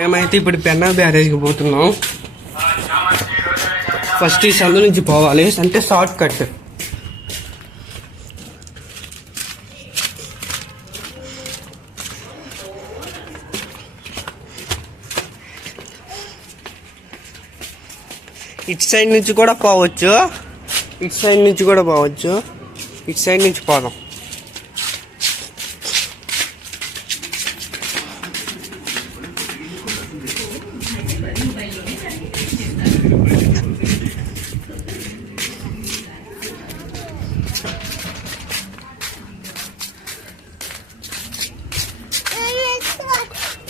మేమైతే ఇప్పుడు పెన్నా బ్యారేజ్కి పోతున్నాం. ఫస్ట్ ఈ సందు నుంచి పోవాలి, అంటే షార్ట్ కట్. ఇటు సైడ్ నుంచి కూడా పోవచ్చు, ఇటు సైడ్ నుంచి కూడా పోవచ్చు. ఇటు సైడ్ నుంచి పోదాం.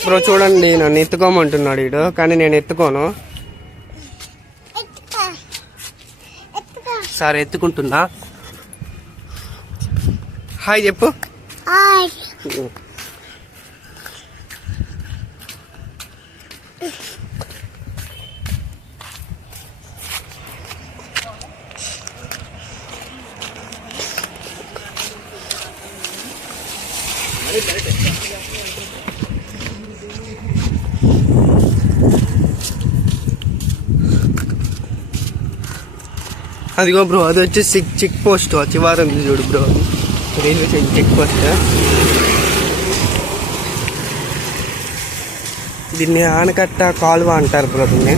బ్రో చూడండి, నన్ను ఎత్తుకోమంటున్నాడు వీడు, కానీ నేను ఎత్తుకోను. సరే ఎత్తుకుంటున్నా. హాయ్ చెప్పు. అదిగో బ్రో, అది వచ్చి చెక్ పోస్ట్ చివరి ఉంది చూడు బ్రో, రైల్వే చెక్ పోస్ట్. దీన్ని ఆనకట్ట కాలువ అంటారు బ్రో దీన్ని.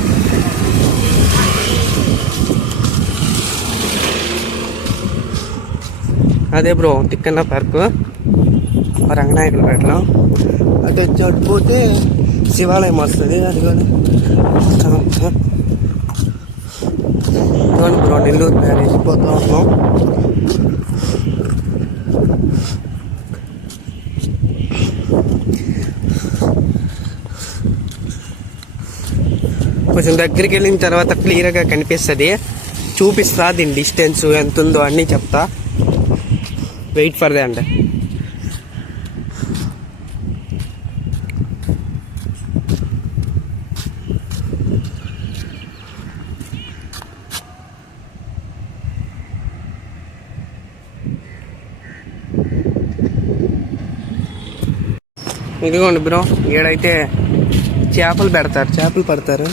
అదే బ్రో తిక్కన్న పార్కు రంగనాయకులపేటలో. అది వచ్చి అటుపోతే శివాలయం వస్తుంది. అది కూడా బ్రో నెల్లూరు బ్యారేజ్ పోతా ఉన్నాం. కొంచెం దగ్గరికి వెళ్ళిన తర్వాత క్లియర్గా కనిపిస్తుంది, చూపిస్తా. దీని డిస్టెన్స్ ఎంత ఉందో అన్నీ చెప్తా. వెయిట్ ఫర్ దే అంటే ఇదిగోండి బ్రో, ఈడైతే చేపలు పెడతారు, చేపలు పడతారు.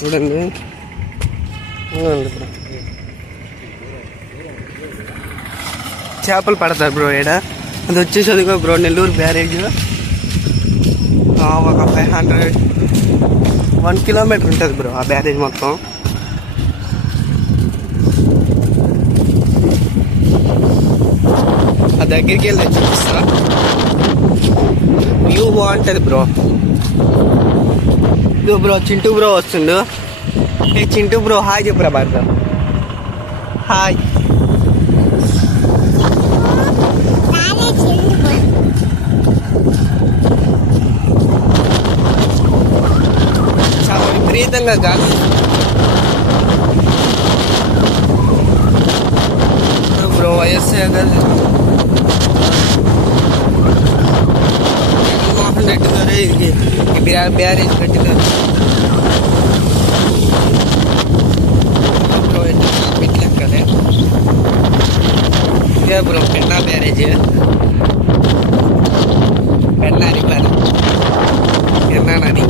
చూడండి బ్రో, చేపలు పడతారు బ్రో ఈడ. అది వచ్చేసి అదిగో బ్రో నెల్లూరు బ్యారేజ్. ఒక 1 కిలోమీటర్ ఉంటుంది బ్రో ఆ బ్యారేజ్ మొత్తం. ఆ దగ్గరికి వెళ్ళి చూపిస్తా. వ్యూ బాగుంటుంది బ్రో. ఇదో బ్రో చింటూ బ్రో వస్తుండు. ఏ చింటూ బ్రో హాయ్ చెప్పురా భారత. హాయ్. చాలా విపరీతంగా గాలి బ్రో. వైఎస్ఆర్ జగన్మోహన్ రెడ్డి గారు ఇది బ్యారేజ్ పెట్టినారు పెట్టలేం కదా. ఇదే bro Penna barrage, Penna river, Penna నది.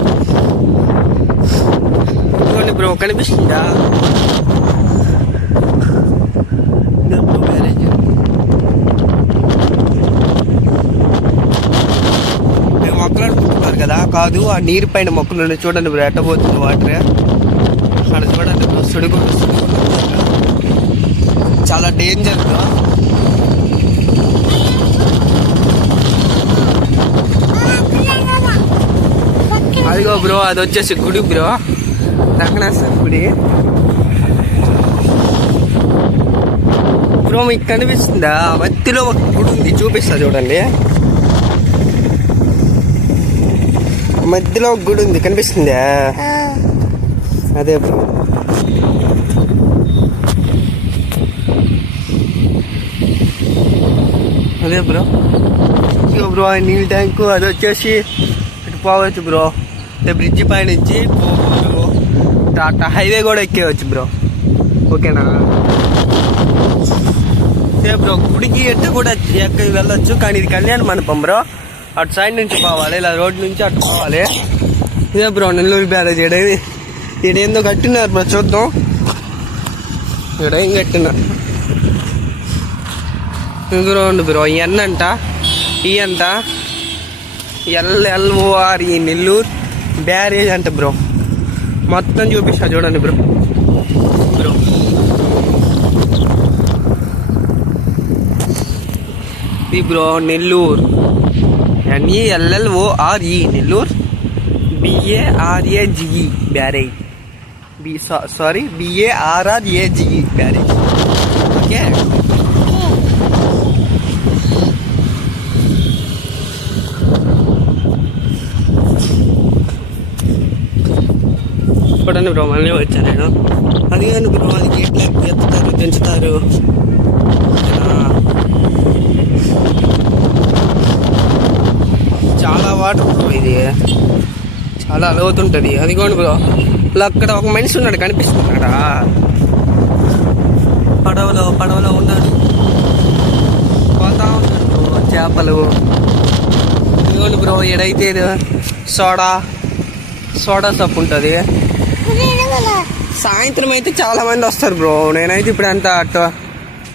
ఇదిగోండి బ్రో కనిపిస్తుందా బ్రో బ్యారేజ్. మేము మొక్కలు అనుకుంటున్నారు కదా, కాదు ఆ నీరు పైన మొక్కలు చూడండి బ్రో ఎట్టబోతుంది వాటర్. అక్కడ చూడండి బ్రో సుడిగుండు, చాలా డేంజర్ బ్రో. అదిగో బ్రో అది వచ్చేసి గుడి బ్రో, రంగనాథ గుడి బ్రో. మీకు కనిపిస్తుందా? మధ్యలో ఒక గుడి ఉంది, చూపిస్తా చూడండి. మధ్యలో ఒక గుడి ఉంది, కనిపిస్తుందా? అదే బ్రో. అదే బ్రో. ఇగో బ్రో నీళ్ళ ట్యాంకు. అది వచ్చేసి ఇటు పోవచ్చు బ్రో, బ్రిడ్జి పై నుంచి టాటా హైవే కూడా ఎక్కేవచ్చు బ్రో. ఓకేనా? అదే బ్రో గుడికి ఎట్ట కూడా ఎక్కడికి వెళ్ళొచ్చు, కానీ ఇది కళ్యాణ మండపం బ్రో. అటు సైడ్ నుంచి పోవాలి, ఇలా రోడ్ నుంచి అటు పోవాలి. ఇదే బ్రో నెల్లూరు బ్యారేజ్. ఈడేందో కట్టినారు బ్రో, చూద్దాం. ఇక్కడ ఏం కట్టినారు ఇందులో బ్రో. ఎన్ అంట, ఈ అంట, LLOR నెల్లూరు బ్యారేజ్ అంట బ్రో. మొత్తం చూపిస్తా చూడండి బ్రో. బ్రో ఇది bro Nellore, NELLORE Nellore BARAGE barrage. BARRAGE barrage. Okay, చూడండి బ్రో, మళ్ళీ వచ్చాను నేను. అది కానీ బ్రో, అది గేట్లు ఎత్తుతారు, పెంచుతారు. చాలా వాటర్ బ్రో, ఇది చాలా లోతుంటుంది. అదిగోండి బ్రో, అక్కడ ఒక మనిషి ఉన్నాడు, కనిపిస్తున్నాడా? పడవలో ఉన్నాడు, పోతా ఉన్నాడు బ్రో చేపలు. ఇదిగోండి బ్రో, ఏడైతే సోడా సబ్బు ఉంటుంది. సాయంత్రం అయితే చాలా మంది వస్తారు బ్రో. నేనైతే ఇప్పుడు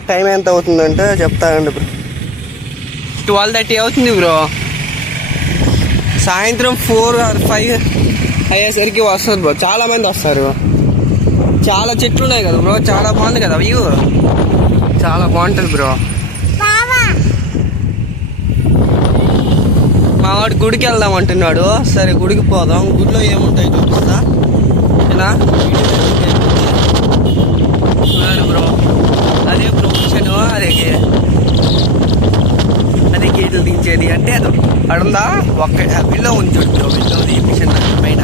టైం ఎంత అవుతుందంటే చెప్తానండి బ్రో. 12:30 అవుతుంది బ్రో. సాయంత్రం 4 or 5 అయ్యేసరికి వస్తారు బ్రో. చాలా మంది వస్తారు. చాలా చెట్లు ఉన్నాయి కదా బ్రో, చాలా బాగుంది కదా వ్యూ, చాలా బాగుంటుంది బ్రో. మా వాడు గుడికి వెళ్దాం అంటున్నాడు. సరే గుడికి పోదాం. గుడిలో ఏముంటాయి చూపిస్తా బ్రో. అదే బ్రో మిషన్, అదే గేట్లు దించేది అంటే అది అడుందా ఒక్క విల్లో ఉంది బ్రో. విల్లోది మిషన్ పైన,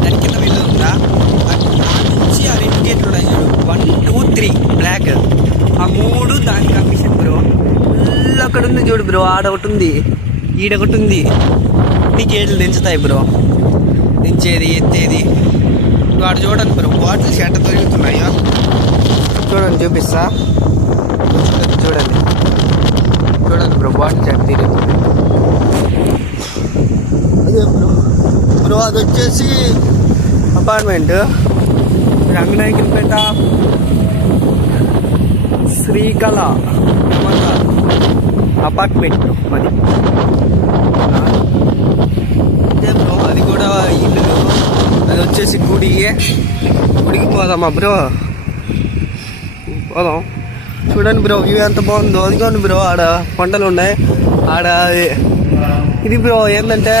దాని కింద విల్లో ఉందా, నుంచి ఆ 2 గేట్లు ఉన్నాయి చూడు, 1, 2, 3 బ్లాక్, ఆ 3 దానికి ఆ మిషన్ బ్రో. ఫుల్ అక్కడ ఉంది చూడు బ్రో. ఆడొకటి ఉంది, ఈడొకటి ఉంది. ఈ గేట్లు దించుతాయి బ్రో, దించేది ఎత్తేది. వాడు చూడండి బ్రో, బాటిల్స్ ఎట్ట దొరుకుతున్నాయో చూడండి, చూపిస్తా. చూడండి బ్రో, బాటిల్స్ ఎట్ట తిరుగుతుంది. అదే బ్రో అది వచ్చేసి అపార్ట్మెంట్, రంగనాయకులపేట శ్రీకళ అపార్ట్మెంట్ అది. అదే బ్రో, అది కూడా ఇల్లు. అది వచ్చేసి గుడికి పోదామా బ్రో? పోదాం. చూడండి బ్రో, వ్యూ ఎంత బాగుందో. అదిగోండి బ్రో, ఆడ కొండలు ఉన్నాయి. ఆడ ఇది బ్రో ఏంటంటే